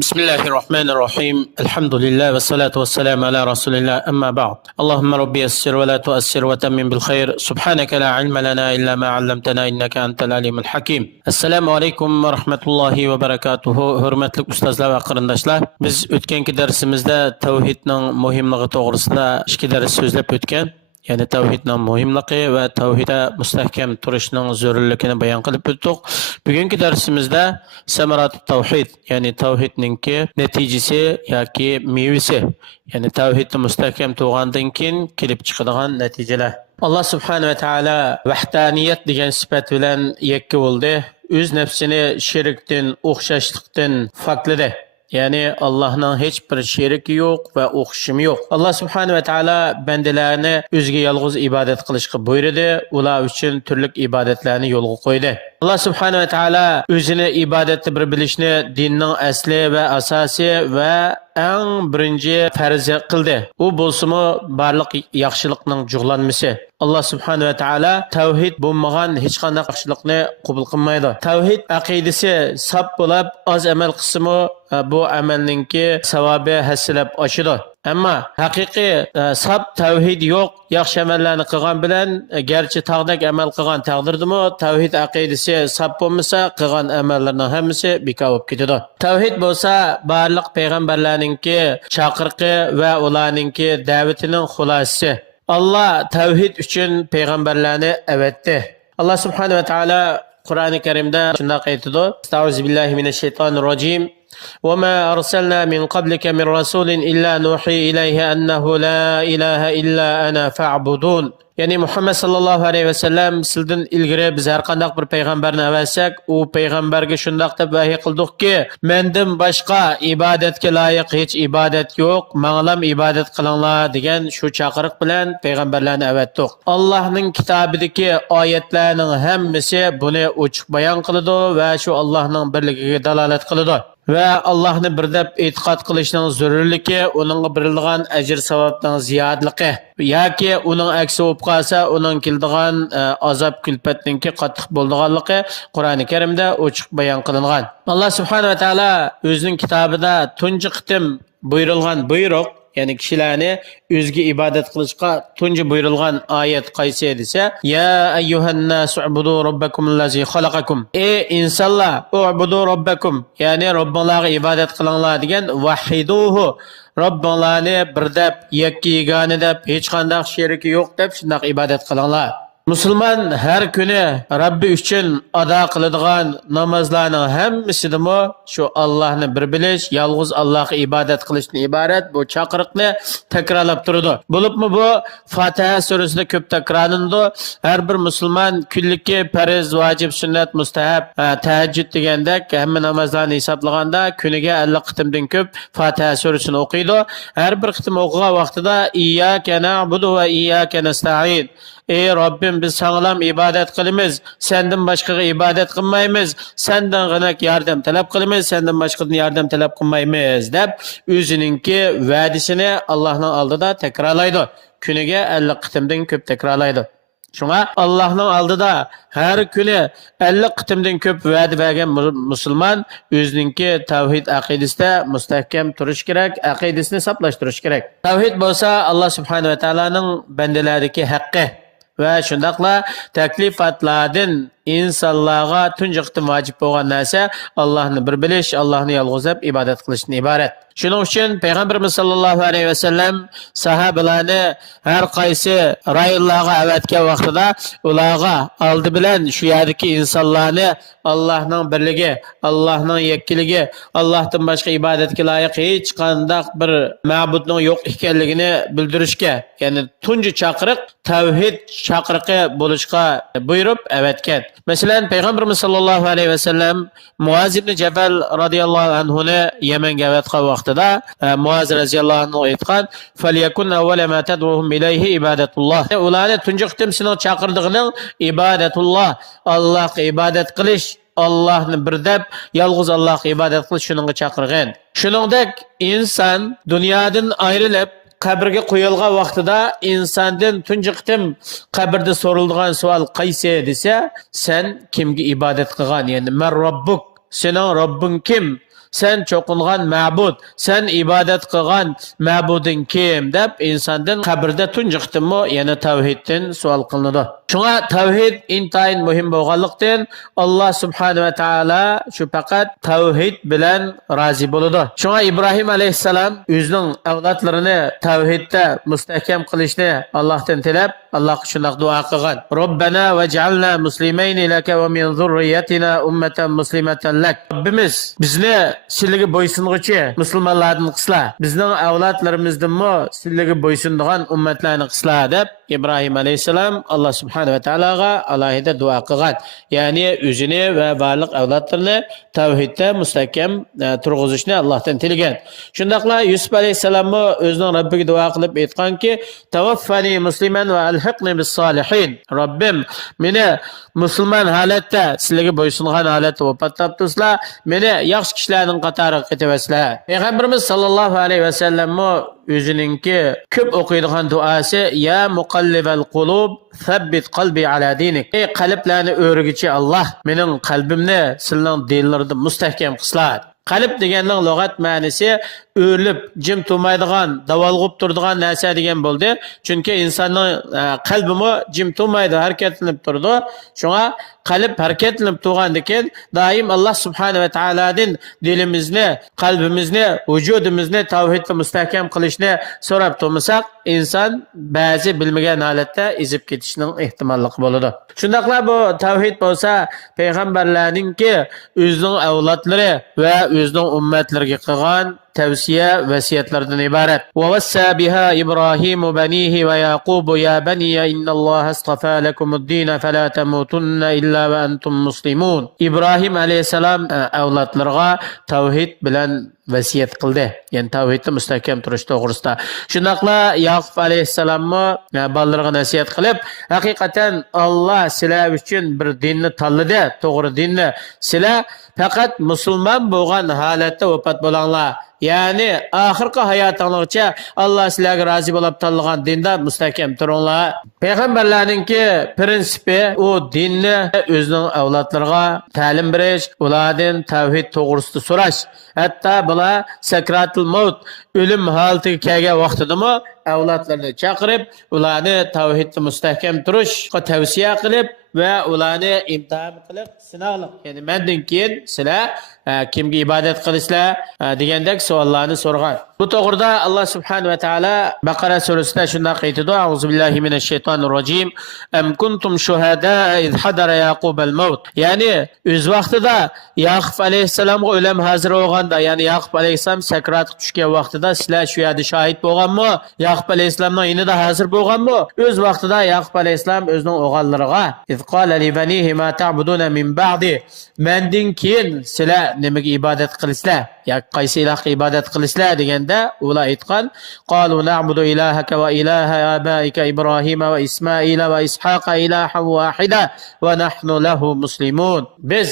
بسم الله الرحمن الرحيم الحمد لله والصلاة والسلام على رسول الله أما بعد اللهم ربي يسر ولا تؤسر وتمم بالخير سبحانك لا علم لنا إلا ما علمتنا إنك أنت العليم الحكيم السلام عليكم ورحمة الله وبركاته hurmatli ustozlar va qarindoshlar biz o'tgangi darsimizda tavhidning muhimligi to'g'risida ikki dars so'zlab o'tgan ya'ni tavhidning muhimligi va tavhidda mustahkam turishning zarurligini bayon qilib o'tdik. Bugungi darsimizda samarat tavhid ya'ni tavhidningki natijasi yoki mevasi ya'ni tavhidni mustahkam turgandan keyin kelib chiqadigan natijalar. Alloh subhanahu va taolo vahdaniyat degan sifat bilan yakka bo'ldi. O'z nafsini shirkdan, o'xshashlikdan fakladi. Yani Allah'ın hiçbir şeriki yok ve o'xshimi yo'q. Allah subhanahu ve taala bendilerini o'ziga yalğız ibadet qilishga buyurdi. Ular uchun turli ibadetlerini yo'lga qo'ydi. Allah subhanahu ve taala o'zini ibadatni bir bilishni dinning asli ve asasi ve eng birinchi farzi qildi. U bo'lsa-mu barliq yaxshilikning jug'lanmasi. Allah subhanahu ve taala tavhid bo'lmagan hech qanday yaxshilikni qabul qilmaydi. Tavhid aqidasi sap bo'lib, oz amal qilsa-mu bu amalninki savobi hasilab oshadi. Ammo haqiqiy sap tavhid yo'q, yaxshi amallarni qilgan bilan garchi taqdak amal qilgan taqdirdimi tavhid aqidasi sap bo'lmasa qilgan amallarning hammasi bekor bo'lib ketadi. Tavhid bo'lsa barliq payg'ambarlarningki chaqiriqi va ularningki da'vatining xulosasi. Allah tavhid uchun payg'ambarlarni avatdi. Allah subhanahu va taolo Qur'oni Karimda shunday aytadi: "Estağfirullahi mineşşeytanirracim. وما أرسلنا من قبلك من رسول إلا نوحي إليه أنه لا إله إلا أنا فاعبدون." Yani Muhammed sallallahu aleyhi ve sellem sizden ilgiri biz her kandak bir peygamberine versak, o peygamberge şundak da vahiy kıldık ki, menden başka ibadetke layık hiç ibadet yok, mağlam ibadet kılınlar degen şu çakırık bilen peygamberlerine evettik. Allah'ın kitabideki ayetlerinin hemmisi bunu uçuk bayan kılıdı ve şu Allah'ın birliğine dalalet kılıdı. Ve Allah'ını birdep itiqat qilishning zarurligi, uningga berilgan ajr savobning ziyodligi yoki uning aksi bo'lib qolsa, uning keldigan azob kulfatninki qattiq bo'lganligi Qur'oni Karimda ochiq bayon qilingan. Alloh subhanahu va taolo o'zining kitobida tunji qitim buyurilgan buyruq yani kişilerini özgü ibadet kılışka tuncu buyurulgan ayet qaysi dese ya eyyuhan nasu ubudu rabbakumul-lezî halakakum. Ey insanlar ubudu rabbakum yani Rabbinlarga ibadet kılınlar degen vahiduhu Rabbinlarni bir deb yakki yegane deb hech qanday sheriki yo'q deb shunday ibadet kılınlar. Müslüman her günü Rabbi üçün ada kılıdığan namazlarının hemmisidimi şu Allah'ını bir biliş, yalğız Allah'a ibadet kılışını ibaret bu çakırıkını tekrarlap durdu. Bulup mu bu Fatiha suresinde köp tekrarlandı. Her bir Müslüman külliki periz, vacip, sünnet, mustahab, teheccüd degendek hemen namazlarını hesaplaganda künüge 50 kıtımdan köp Fatiha suresini okuydu. Her bir kıtım okuğa vaxtıda İyyâke na'budu ve İyyâke nesta'in. Ey Rabbim biz sağlam ibadet kılımız, senden başka ibadet kılmayımız, senden gınak yardım talep kılımız, senden başkadan yardım talep kılmayımız deb özününki vədisini Allah'ın aldıda tekrarlaydı. Künüge 50 kıtımdan köp tekrarlaydı. Şuna Allah'ın aldıda her günü 50 kıtımdan köp vədi vergen Müslüman özününki tavhid akidesinde müstahkem duruş gerek, akidesini saplaştırış gerek. Tavhid bolsa Allah subhanahu ve ta'ala'nın bendelerdeki hakkı. Ve şundakla teklifatlardan insanlığa tuncu qitim vacip bo'lgan narsa Allah'ını bir bilish, Allah'ını yalğızab ibadet qilishdan ibaret. Shuning uchun Payg'ambarimiz sallallohu alayhi ve sellem sahabalarni har qaysi rayonlarga avatgan vaqtida ularga oldi bilan shu yerdagi insonlarni Allah'ning birligi, Allah'ning yakkiligi, Allah'tan boshqa ibodatga loyiq hech qanday bir ma'budning yo'q ekanligini bildirishga, ya'ni tunji chaqiriq tavhid chaqiriqi bo'lishga buyurib avatgan. Mesela Peygamberimiz sallallahu aleyhi ve sellem Muaz ibn Cebel radıyallahu anh'unu Yemen'e avatgan vaqtida Muaz radıyallahu anh'u aytgan "Falyakun awwala ma tad'uhum ilayhi ibadetullah." Ularni tunji qitim seni chaqirdig'ining ibadetullah, Allohga ibadat qilish, Allah'ni bir deb yalğız Allohga ibadat qilish shuningga chaqirgan. Shuningdek inson dunyodan ayrilib qabrga qo'yilgan vaqtida insondan tunji qitim qabrda so'riladigan savol qaysi desa sen kimga ibodat qilgan, ya'ni man robbuk, sening robbing kim, sen çoqungan ma'bud, sen ibodat qilgan ma'buding kim deb insondan qabrda tunjiqdimi yana tavhiddan savol qilinadi. Shunga tavhid intayin muhim bo'lganlikdan Alloh subhanahu va taolo shu faqat tavhid bilan rozi bo'ladi. Shunga Ibrohim alayhissalom o'zining avlodlarini tavhidda mustahkam qilishni Allohdan tilab, Allohga shunday duo qilgan. Robbana vaj'alna muslimayni laka va min zurriyyatina ummatan muslimatan lak. Rabbimiz bizni sizlarga bo'ysunguchi musulmonlardan qilsa, bizning avlodlarimizdanmi sizlarga bo'ysunadigan ummatlarni qilsa deb İbrahim alayhissalom Alloh subhanahu va taologa alohida duo qilgan. Ya'ni o'zini va barliq avlodlarini tavhidda mustahkam turg'izishni Allohdan tilgan. Shundaqla Yusuf alayhissalomni o'zining Robbiga duo qilib aytganki, "Tawaffani musliman va alhiqni bis solihin." Robbim, meni musulmon holatda, sizlarga bo'ysungan holatda vafot topdirsizlar, meni yaxshi kishilarning qatoriga qo'yasizlar. Payg'ambarimiz sollallohu alayhi vasallamni o'zininki ko'p o'qiydigan duosi ya muqallibal qulub thabbit qalbi ala dinik. Ey qalblarni o'rgichi Alloh, mening qalbimni sizning dinlaringizda mustahkam qilsizlar. Qalb deganning lug'at ma'nosi o'lib, jim turmaydigan, davolg'ib turadigan narsa degan bo'ldi. Chunki insonning qalbimi jim turmaydi, harakatlanib turadi. Shunga qalb harakatlanib turgandan keyin doim Alloh subhanahu va taolodan dilimizni, qalbimizni, vujudimizni tavhidga mustahkam qilishni so'rab turmasak, inson ba'zi bilmagan holatda ezib ketishning ehtimolligi bo'ladi. Shundaqla bu tavhid bo'lsa, payg'ambarlarningki o'zining avlodlari va o'zining ummatlariga qilgan tavsiya vasiyatlardan iborat. Va wassa biha Ibrohim banihi va Yaqub ya bani innalloha astafa lakumud-din fala tamutunna illa va antum muslimun. Ibrohim alayhisalom avlodlarga tavhid bilan vasiyat qildi. Ya'ni tavhidda mustahkam turish to'g'risida. Shundaqla Yaqub alayhisalomni bolalarga nasihat qilib, haqiqatan Alloh sizlar uchun bir dinni tanladi, to'g'ri dinni. Sizlar faqat musulmon bo'lgan holatda vafot bo'linglar. Ya'ni oxirgi hayotingizgacha Alloh sizlarga rozi bo'lib tanlagan dinda mustahkam turinglar. Payg'ambarlarningki prinsipi u dinni o'zining avlodlariga ta'lim berish, ulardan tavhid to'g'risida so'rash. Hatto bular sakratul maut, o'lim holatiga kelgan vaqtidami avlodlarni chaqirib, ularni tavhidda mustahkam turishga tavsiya qilib va ularni imtihon qilib sinovliq. Ya'ni mendan keyin sizlar kimga ibodat qilisizlar degandek savollarni so'ragan. Bu to'g'rida Alloh subhanahu va taolo Baqara surasida shunday aytadi: "A'udzu billahi minash shaytonir rojim. Am kuntum shuhada iz hadara Yaqub al-maut." Ya'ni o'z vaqtida Yaqub alayhisalomga o'lim hozir bo'lganda, ya'ni Yaqub alayhisalom sakratga tushgan vaqtida sizlar shu yerda shohid bo'lganmi? Yaqub alayhisalomning yonida hozir bo'lganmi? O'z vaqtida Yaqub alayhisalom o'zining o'g'illariga "Iz qala li banihi ma ta'buduna min ba'di." Mendan keyin sizlar nimaga ibodat qilisizlar? Yoki qaysi ilohga ibodat qilisizlar deganda ular aytgan: "Qalu na'budu ilahaka va ilaha abaika Ibrohima va Ismoila va Ishaqa ilahan wahida va nahnu lahu muslimun." Biz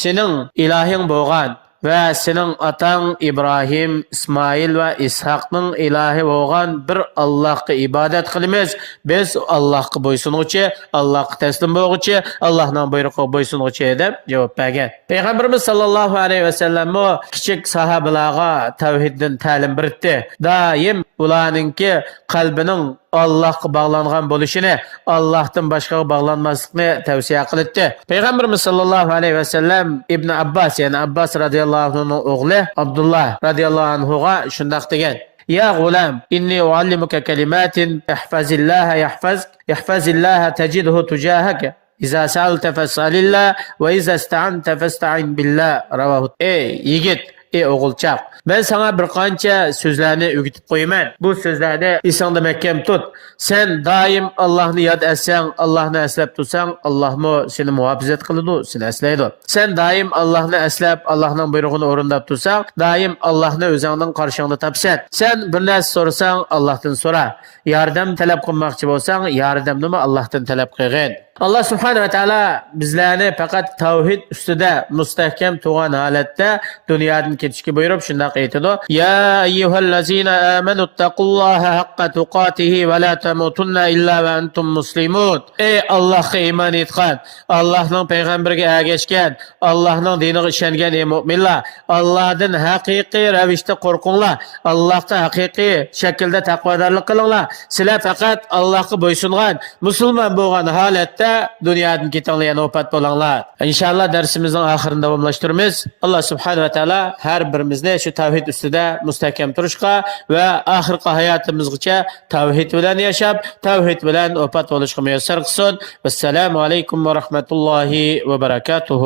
sening ilohing bo'lgan va sening otang Ibrohim, Ismoil va Ishoqning ilohi bo'lgan bir Allohga ibodat qilamiz. Biz Allohga bo'ysunuvchi, Allohga taslim bo'luvchi, Allohning buyrug'iga bo'ysunuvchi deb javob bergan. Payg'ambarimiz sollallohu alayhi vasallam kichik sahobalarga tavhiddan ta'lim berdi. Doim ularningki qalbining Allohga bog'langan bo'lishini, Allohdan boshqaga bog'lanmaslikni tavsiya qildi. Payg'ambarimiz sollallohu alayhi vasallam Ibn Abbas, ya'ni Abbas radhiyallohu anhu o'g'li Abdullah radhiyallohu anhuga shunday degan: "Ya g'ulam, inni uallimuka kalimatin ihfazillaha yahfazillaha tajidhu tujahaka. İza sa'alta fas'alillah va iza ista'anta fasta'in billah." Ravahu. Ey yigit, ey o'g'ilchaq, ben sana bir qancha so'zlarni o'rgatib qo'yaman. Bu so'zlarni esingda mahkam tut. Sen doim Allohni yod etsang, Allohni eslab tursang, Allohmo seni muhofazat qiladi, seni aslaydi. Sen doim Allohni eslab, Allohning buyrug'ini o'rindab tursang, doim Allohni o'zingning qarshingda topsan. Sen bir narsa so'rasang, Allohdan so'ra. Yordam talab qilmoqchi bo'lsang, yordamni Allohdan talab qilgin. alloh subhanahu va taolo bizlarni faqat tavhid ustida mustahkam turgan holatda dunyodan ketishga buyurib shundoq aytadi: ya ayyuhallazina amanu taqulloha haqqa tuqatihi va la tamutunna illa va antum muslimun. Ey Allohga iymon etgan, Allohning payg'ambariga ergashgan, Allohning diniga ishongan ey mu'minlar, Allohdan haqiqiy ravishda qo'rqinglar, Allohga haqiqiy shaklda taqvodorlik qilinglar. Sizlar faqat Allohga bo'ysungan musulmon bo'lgan holatda dunyodan ketinglar, yana vafot bo'linglar. Inshaalloh darsimizning oxirini davomlashtiramiz. Alloh subhanahu va taolo har birimizni shu tavhid ustida mustahkam turishga va oxirgi hayotimizgacha tavhid bilan yashab, tavhid bilan vafot bo'lishga muyassar qilsin. Assalomu alaykum va rahmatullohi va barakatuh.